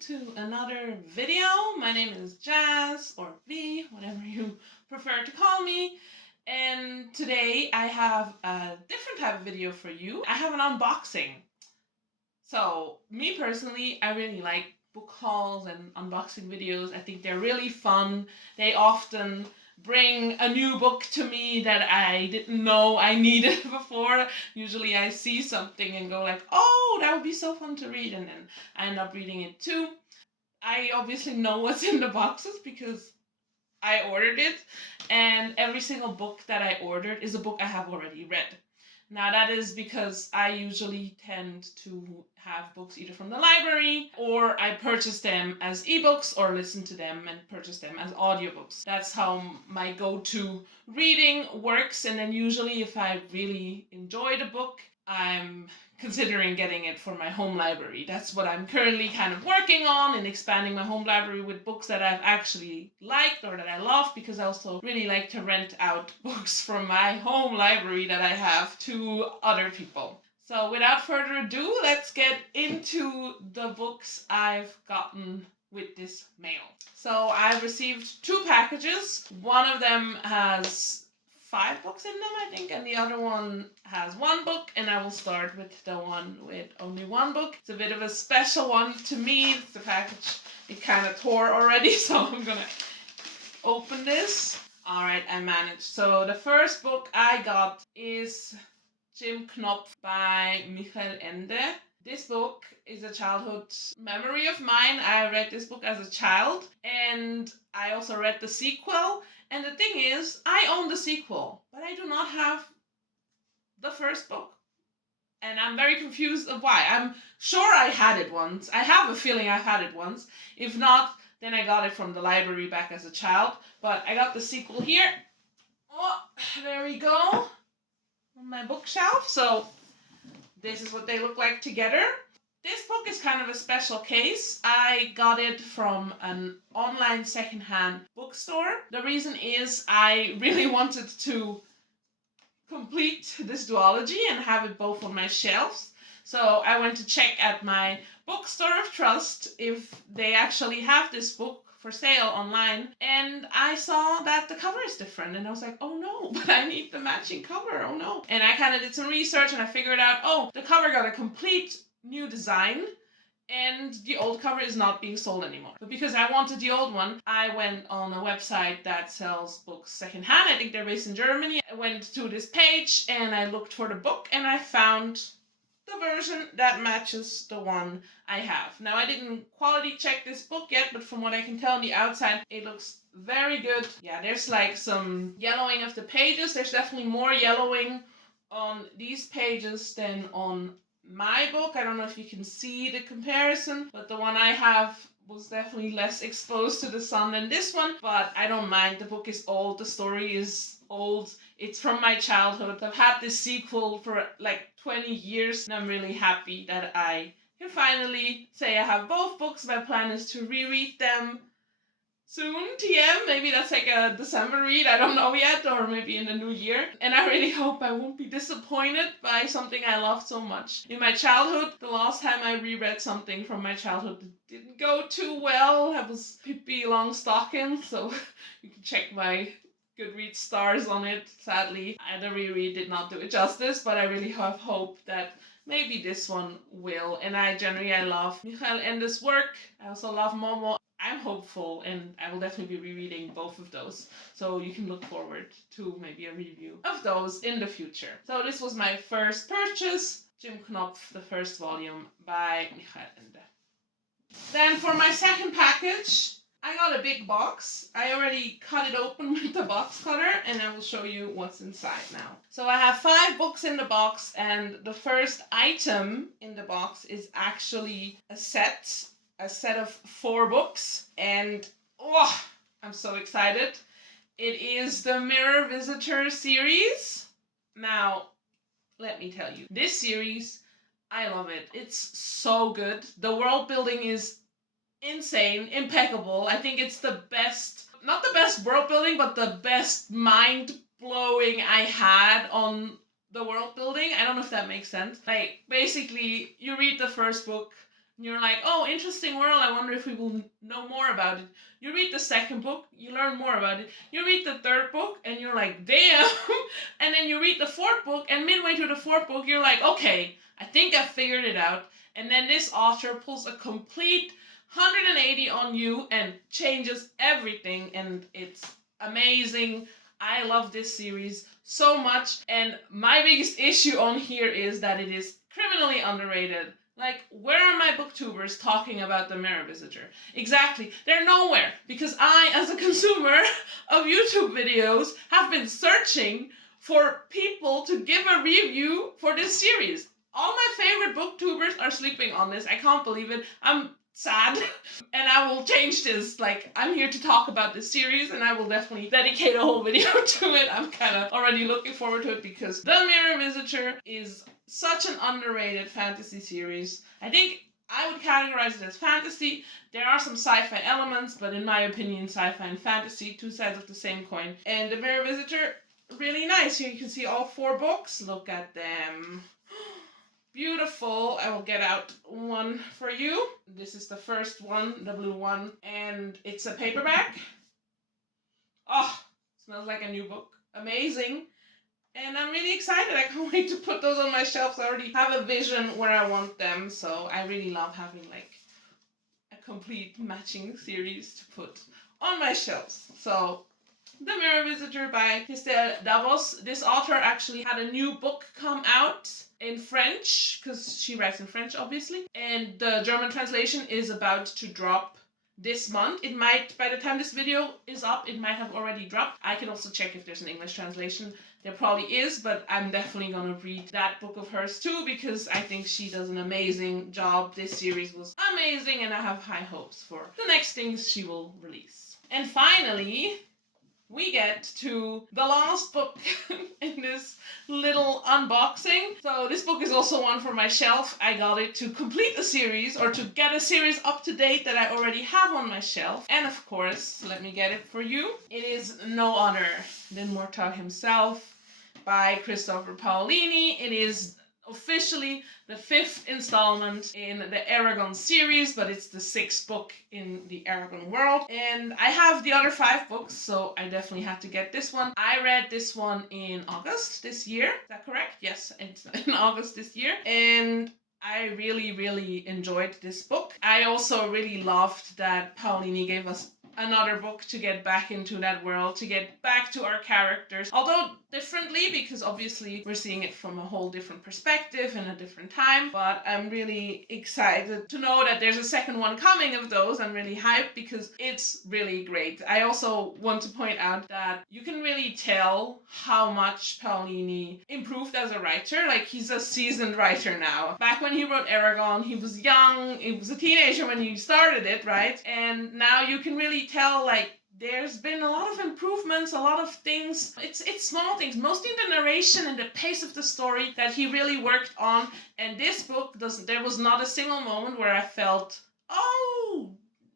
to another video. My name is Jazz, or V, whatever you prefer to call me. And today I have a different type of video for you. I have an unboxing. So, me personally, I really like book hauls and unboxing videos. I think they're really fun. They often bring a new book to me that I didn't know I needed before. Usually I see something and go like, oh, that would be so fun to read, and then I end up reading it too. I obviously know what's in the boxes because I ordered it, and every single book that I ordered is a book I have already read. Now that is because I usually tend to have books either from the library, or I purchase them as ebooks, or listen to them and purchase them as audiobooks. That's how my go-to reading works. And then usually if I really enjoy the book, I'm considering getting it for my home library. That's what I'm currently kind of working on, and expanding my home library with books that I've actually liked or that I love, because I also really like to rent out books from my home library that I have to other people. So without further ado, let's get into the books I've gotten with this mail. So I've received 2 packages. One of them has 5 books in them, I think, and the other one has 1 book, and I will start with the one with only 1 book. It's a bit of a special one to me. The package, it kind of tore already, so I'm gonna open this. Alright, I managed. So the first book I got is Knopf by Ende. This book is a childhood memory of mine. I read this book as a child, and I also read the sequel. And the thing is, I own the sequel, but I do not have the first book. And I'm very confused of why. I'm sure I had it once. I have a feeling I had it once. If not, then I got it from the library back as a child. But I got the sequel here. Oh, there we go. On my bookshelf. So this is what they look like together. This book is kind of a special case. I got it from an online secondhand bookstore. The reason is I really wanted to complete this duology and have it both on my shelves. So I went to check at my bookstore of trust if they actually have this book for sale online, and I saw that the cover is different, and I was like, oh no, but I need the matching cover, oh no. And I kind of did some research, and I figured out, oh, the cover got a complete new design, and the old cover is not being sold anymore. But because I wanted the old one, I went on a website that sells books secondhand. I think they're based in Germany. I went to this page and I looked for the book, and I found the version that matches the one I have. Now, I didn't quality check this book yet, but from what I can tell on the outside, it looks very good. Yeah, there's like some yellowing of the pages. There's definitely more yellowing on these pages than on my book. I don't know if you can see the comparison, but the one I have was definitely less exposed to the sun than this one, but I don't mind. The book is old, the story is old, it's from my childhood. I've had this sequel for like 20 years, and I'm really happy that I can finally say I have both books. My plan is to reread them soon, TM. Maybe that's like a December read, I don't know yet, or maybe in the new year. And I really hope I won't be disappointed by something I love so much. In my childhood, the last time I reread something from my childhood that didn't go too well, it was Pippi Longstocking, so you can check my Goodreads stars on it. Sadly, the reread did not do it justice, but I really have hope that maybe this one will. And I love Michael Ende's work. I also love Momo. I'm hopeful, and I will definitely be rereading both of those. So you can look forward to maybe a review of those in the future. So this was my first purchase, Knopf, the first volume by Michael Ende. Then for my second package, I got a big box. I already cut it open with the box cutter, and I will show you what's inside now. So I have 5 books in the box, and the first item in the box is actually a set of 4 books, and oh, I'm so excited. It is the Mirror Visitor series. Now, let me tell you, this series, I love it. It's so good. The world building is insane, impeccable. I think it's the best, not the best world building, but the best mind blowing I had on the world building. I don't know if that makes sense. Like, basically, you read the first book, You're like, oh, interesting world, I wonder if we will know more about it. You read the second book, you learn more about it. You read the third book, and you're like, damn. And then you read the fourth book, and midway through the fourth book, you're like, okay, I think I figured it out. And then this author pulls a complete 180 on you and changes everything, and it's amazing. I love this series so much, and my biggest issue on here is that it is criminally underrated. Like, where are my booktubers talking about the Mirror Visitor? Exactly, they're nowhere, because I, as a consumer of YouTube videos, have been searching for people to give a review for this series. All my favorite booktubers are sleeping on this. I can't believe it. I'm sad. And I will change this. Like, I'm here to talk about this series, and I will definitely dedicate a whole video to it. I'm kind of already looking forward to it, because The Mirror Visitor is such an underrated fantasy series. I think I would categorize it as fantasy. There are some sci-fi elements, but in my opinion, sci-fi and fantasy, two sides of the same coin. And The Mirror Visitor, really nice. Here you can see all 4 books. Look at them. Beautiful. I will get out one for you. This is the first one, the blue one, and it's a paperback. Oh, smells like a new book. Amazing. And I'm really excited. I can't wait to put those on my shelves. I already have a vision where I want them, so I really love having like a complete matching series to put on my shelves. So, The Mirror Visitor by Christelle Dabos. This author actually had a new book come out in French, because she writes in French, obviously. And the German translation is about to drop this month. It might, by the time this video is up, it might have already dropped. I can also check if there's an English translation. There probably is, but I'm definitely going to read that book of hers too, because I think she does an amazing job. This series was amazing, and I have high hopes for the next things she will release. And finally, we get to the last book in this little unboxing. So this book is also one for my shelf. I got it to complete a series, or to get a series up to date that I already have on my shelf. And of course, let me get it for you. It is no other than Murtagh himself by Christopher Paolini. It is officially the 5th installment in the Eragon series, but it's the 6th book in the Eragon world. And I have the other 5 books, so I definitely had to get this one. I read this one in August this year. Is that correct? Yes, it's in August this year. And I really, really enjoyed this book. I also really loved that Paolini gave us another book to get back into that world, to get back to our characters. Although differently, because obviously we're seeing it from a whole different perspective in a different time. But I'm really excited to know that there's a second one coming of those. I'm really hyped because it's really great. I also want to point out that you can really tell how much Paolini improved as a writer. Like, he's a seasoned writer now. Back when he wrote Eragon, he was young, he was a teenager when he started it, right? And now you can really tell, like, there's been a lot of improvements, a lot of things. It's small things, mostly the narration and the pace of the story that he really worked on. And this book there was not a single moment where I felt, oh,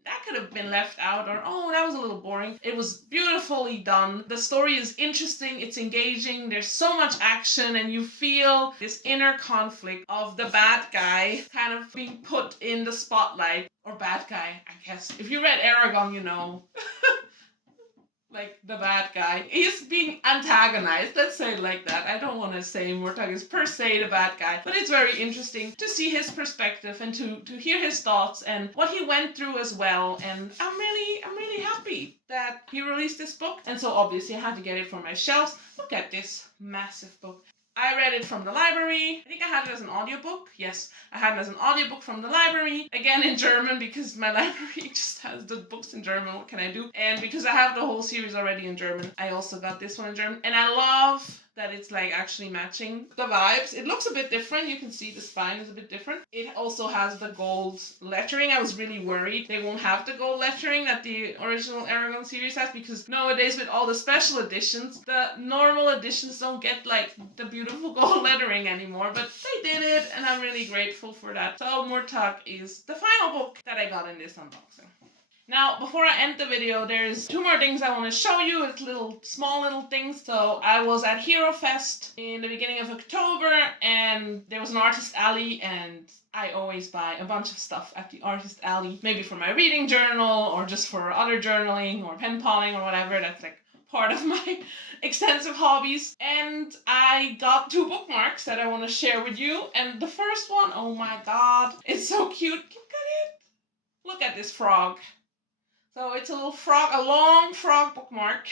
that could have been left out, or oh, that was a little boring. It was beautifully done. The story is interesting, it's engaging, there's so much action, and you feel this inner conflict of the bad guy kind of being put in the spotlight. Or bad guy, I guess. If you read Eragon, you know. Like, the bad guy. He's being antagonized, let's say it like that. I don't want to say Murtagh is per se the bad guy, but it's very interesting to see his perspective and to hear his thoughts and what he went through as well. And I'm really happy that he released this book. And so obviously I had to get it for my shelves. Look at this massive book. I read it from the library. I think I had it as an audiobook. Yes, I had it as an audiobook from the library. Again in German, because my library just has the books in German. What can I do? And because I have the whole series already in German, I also got this one in German. And I love that it's like actually matching the vibes. It looks a bit different. You can see the spine is a bit different. It also has the gold lettering. I was really worried they won't have the gold lettering that the original Eragon series has, because nowadays with all the special editions, the normal editions don't get like the beautiful gold lettering anymore, but they did it, and I'm really grateful for that. So Murtagh is the final book that I got in this unboxing. Now, before I end the video, there's 2 more things I want to show you. It's small little things. So I was at Hero Fest in the beginning of October, and there was an artist alley, and I always buy a bunch of stuff at the artist alley, maybe for my reading journal or just for other journaling or pen paling or whatever. That's like part of my extensive hobbies. And I got 2 bookmarks that I want to share with you. And the first one, oh my god, it's so cute. Look at it. Look at this frog. So it's a little frog, a long frog bookmark.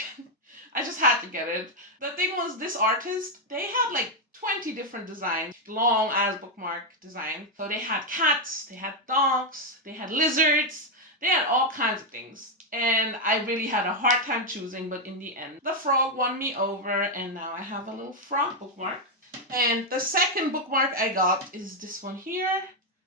I just had to get it. The thing was, this artist, they had like 20 different designs, long as bookmark design. So they had cats, they had dogs, they had lizards, they had all kinds of things. And I really had a hard time choosing, but in the end, the frog won me over, and now I have a little frog bookmark. And the second bookmark I got is this one here.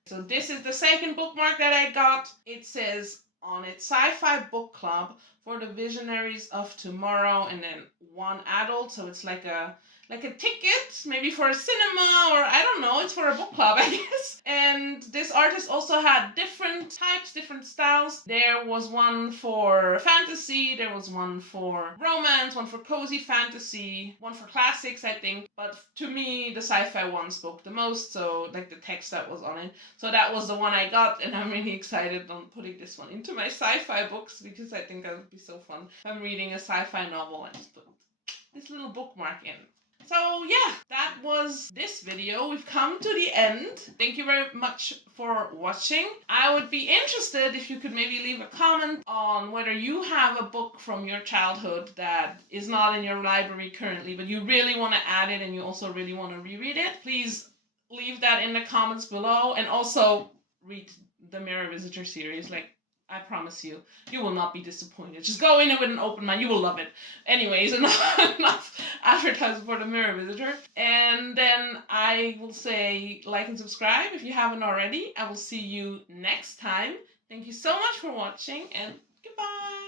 So this is the second bookmark that I got. It says on it, Sci-Fi Book Club for the Visionaries of Tomorrow, and then 1 adult. So it's like a ticket, maybe for a cinema, or I don't know, it's for a book club, I guess. And this artist also had different types, different styles. There was one for fantasy, there was one for romance, one for cozy fantasy, one for classics, I think. But to me, the sci-fi one spoke the most, so like the text that was on it. So that was the one I got, and I'm really excited on putting this one into my sci-fi books, because I think that would be so fun. If I'm reading a sci-fi novel and just put this little bookmark in. So yeah, that was this video. We've come to the end. Thank you very much for watching. I would be interested if you could maybe leave a comment on whether you have a book from your childhood that is not in your library currently, but you really want to add it and you also really want to reread it. Please leave that in the comments below, and also read the Mirror Visitor series. Like, I promise you, you will not be disappointed. Just go in it with an open mind. You will love it. Anyways, enough advertising for the Mirror Visitor. And then I will say like and subscribe if you haven't already. I will see you next time. Thank you so much for watching, and goodbye.